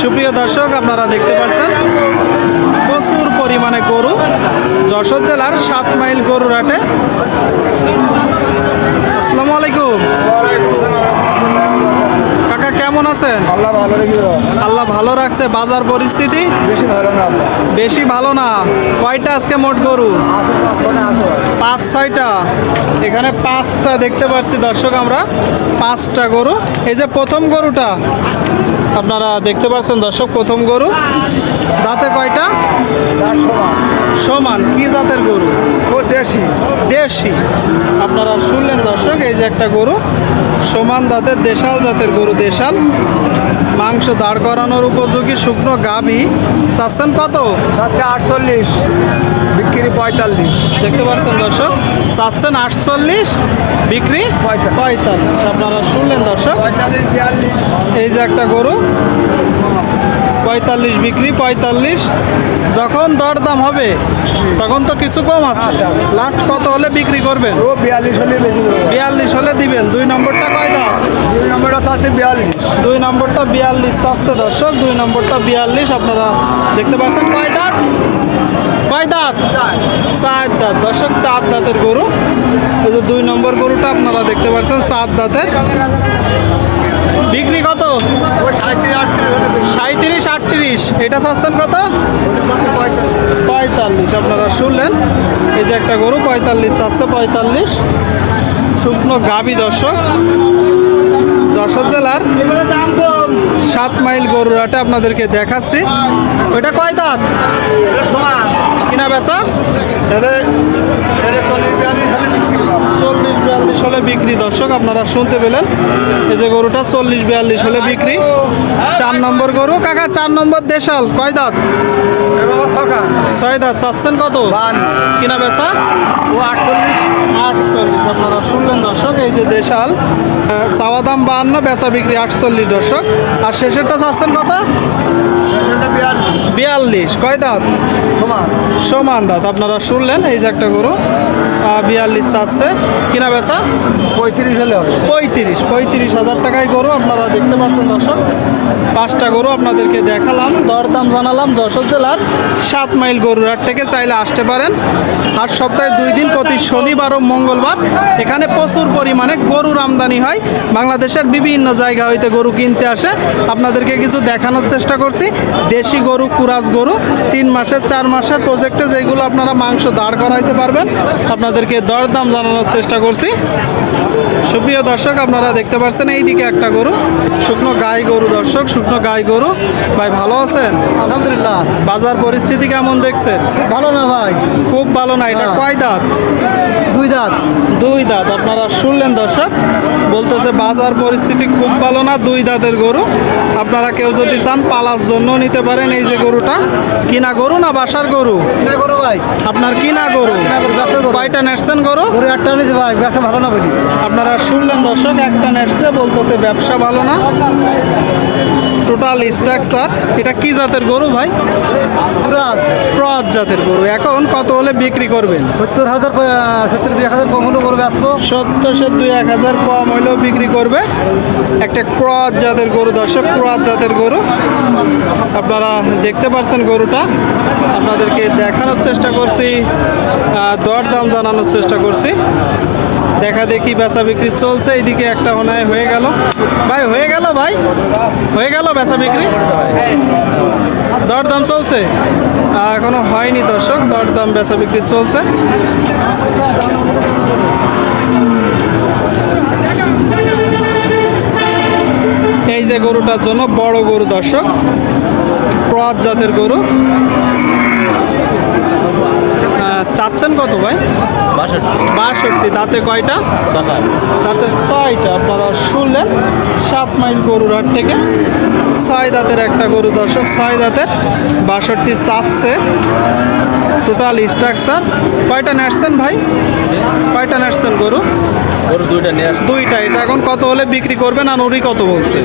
সুপ্রিয় দর্শক, আপনারা দেখতে পাচ্ছেন প্রচুর পরিমাণে গরু যশোর জেলার 7 মাইল গরুর হাটে। আসসালামু আলাইকুম কাকা, কেমন আছেন? আল্লাহ ভালো রাখছে। বাজার পরিস্থিতি বেশি ভালো না। কয়টা আজকে মোট গরু? 5-6টা। এখানে 5টা দেখতে পাচ্ছি দর্শক, আমরা 5টা গরু। এই যে প্রথম গরুটা আপনারা দেখতে পাচ্ছেন দর্শক, প্রথম গরু দাঁতে কয়টা? সমান। কি জাতের গরু? ও দেশি। দেশি। আপনারা শুনলেন দর্শক, এই যে একটা গরু সমান দাঁতের দেশাল জাতের গরু। দেশাল, মাংস দাঁড় করানোর উপযোগী, শুকনো গাভী। চাচ্ছেন কত? 48, বিক্রি 45। দেখতে পাচ্ছেন দর্শক, চাচ্ছেন 48, বিক্রি 45। আপনারা শুনলেন দর্শক, 45, 42। এই যে একটা গরু 45, বিক্রি 45। যখন দরদাম হবে তখন তো কিছু কম আছে। লাস্ট কত হলে বিক্রি করবেন? ও 42 হলে বেশি দেবো। 42 হলে দিবেন। 2 নম্বরটা কয় দাম? 2 নম্বরটা চাচ্ছে 42। 2 নম্বরটা 42 চাচ্ছে দর্শক। 2 নম্বরটা 42। আপনারা দেখতে পাচ্ছেন। কয় দাঁত? কয় দাঁত? 4 দাঁত দর্শক। 4 দাঁতের গরু। এই যে 2 নম্বর গরুটা আপনারা দেখতে পাচ্ছেন, 4 দাঁতের। বিক্রি কত? ও 37, 38 হলে বেশি। 37, 38। এটা চাচ্ছেন কত? ওটা চাচ্ছে 45। 45। আপনারা শুনলেন, এই যে একটা গরু 45 চাচ্ছে। 45 শুকনো গাভী দর্শক। যশোর জেলার 7 মাইল গরুর হাটে আপনাদেরকে দেখাচ্ছি। ওইটা কয় দাঁত? সমান। কিনা বেচা? এরে 40, 42 হলে বিক্রি করবো। 40, 42 হলে বিক্রি দর্শক। আপনারা শুনতে পেলেন, এই যে গরুটা 40, 42 হলে বিক্রি। 4 নম্বর গরু কাকা, 4 নম্বর দেশাল। কয় দাঁত? এ বাবা সকাল 6 দাঁত। চাচ্ছেন কত? 52। কিনা বেচা? ও 48। 48। আপনারা শুনলেন দর্শক, এই যে দেশাল চাওয়া দাম 52, বেচা বিক্রি 48 দর্শক। আর শেষেরটা চাচ্ছেন কত? সেটা 42। 42। কয় দাঁত? সমান। সমান দাঁত। আপনারা শুনলেন, এই যে একটা গরু 42 চাচ্ছে। কিনা বেচা 35 হলে হবে। 35 হাজার টাকায় গরু। আপনারা দেখতে পাচ্ছেন দর্শক, 5টা গরু আপনাদেরকে দেখালাম, দরদাম জানালাম। যশোর জেলার 7 মাইল গরুর হাট থেকে চাইলে আসতে পারেন। হাট সপ্তাহে 2 দিন, প্রতি শনিবার ও মঙ্গলবার। এখানে প্রচুর পরিমাণে গরুর আমদানি হয়। বাংলাদেশের বিভিন্ন জায়গা হইতে গরু কিনতে আসে। আপনাদেরকে কিছু দেখানোর চেষ্টা করছি। দেশি গরু, কুরাজ গরু, 3 মাসের 4 মাসের প্রজেক্টে যেগুলো আপনারা মাংস দাঁড় করাইতে পারবেন, আপনাদেরকে দরদাম জানানোর চেষ্টা করছি। সুপ্রিয় দর্শক, আপনারা দেখতে পাচ্ছেন এইদিকে একটা গরু, শুকনো গাই গরু দর্শক, শুকনো গাই গরু। ভাই ভালো আছেন? আলহামদুলিল্লাহ। বাজার পরিস্থিতি কেমন দেখছেন? ভালো না ভাই। খুব ভালো না। এটা কয় দাঁত? 2 দাঁত। 2 দাঁত। আপনারা শুনলেন দর্শক, বলতেছে বাজার পরিস্থিতি খুব ভালো না। 2 দাঁতের গরু। আপনারা কেউ যদি চান পালার জন্য নিতে পারেন। এই যে গরুটা কিনা গরু না বাসার গরু? কিনা করো ভাই। আপনার কিনা গরু। ব্যবসা করো। কয়টা নেটছেন গরু? গরু একটা নিতে ভাই, ব্যবসা ভালো না বলি। আপনারা শুনলেন দর্শক, একটা নেটছে, বলতেছে ব্যবসা ভালো না। Total structure. এটা কি জাতের গরু ভাই? কুরাজ। ক্রস জাতের গরু। এখন কত হলে বিক্রি করবেন? 70,000, 70-2,000 কম হলে গরু বেচবো। 70-2-1,000 কম হইলেও বিক্রি করবে। একটা ক্রস জাতের গরু দর্শক, ক্রস জাতের গরু। আপনারা দেখতে পাচ্ছেন গরুটা, আপনাদেরকে দেখানোর চেষ্টা করছি, দরদাম জানানোর চেষ্টা করছি। দেখা দেখি বেচা বিক্রি চলছে। এইদিকে একটা অনায় হয়ে গেল ভাই, হয়ে গেল ভাই, হয়ে গেল বেচা বিক্রি। দরদাম চলছে? এখনো হয়নি দর্শক, দরদাম বেচা বিক্রি চলছে। এই যে গরুটার জন্য বড় গরু দর্শক, ক্রস জাতের গরু। চাচ্ছেন কত ভাই? 62। দাঁতে কয়টা? দাঁতে 6টা। আপনারা শুনলেন, 7 মাইল গরুর হাট থেকে 6 দাঁতের একটা গরু দর্শক, 6 দাঁতের। 62 চাচ্ছে। Total structure. কয়টা নেটছেন ভাই? কয়টা নেটছেন গরু? গরু 2টা নিয়ে আসছে। 2টা। এটা এখন কত হলে বিক্রি করবেন? আর উনি কত বলছে?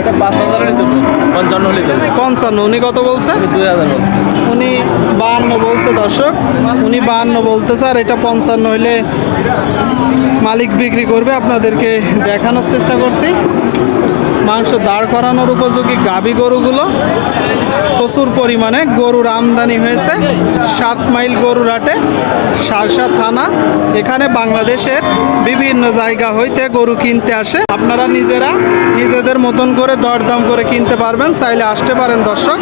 এটা 5,000 হলে দেবো। 55 হলে দেবো। 55। উনি কত বলছে? 2,000 বলছে। উনি 52 বলছে দর্শক। উনি 52 বলতেছে, আর এটা 55 হইলে মালিক বিক্রি করবে। আপনাদেরকে দেখানোর চেষ্টা করছি। মাংস দাঁড় করানোর উপযোগী গাভী গরুগুলো প্রচুর পরিমাণে গরুর আমদানি হয়েছে 7 মাইল গরুর হাটে, শার্শা থানা। এখানে বাংলাদেশের বিভিন্ন জায়গা হইতে গরু কিনতে আসে। আপনারা নিজেরা নিজেদের মতন করে দরদাম করে কিনতে পারবেন, চাইলে আসতে পারেন দর্শক।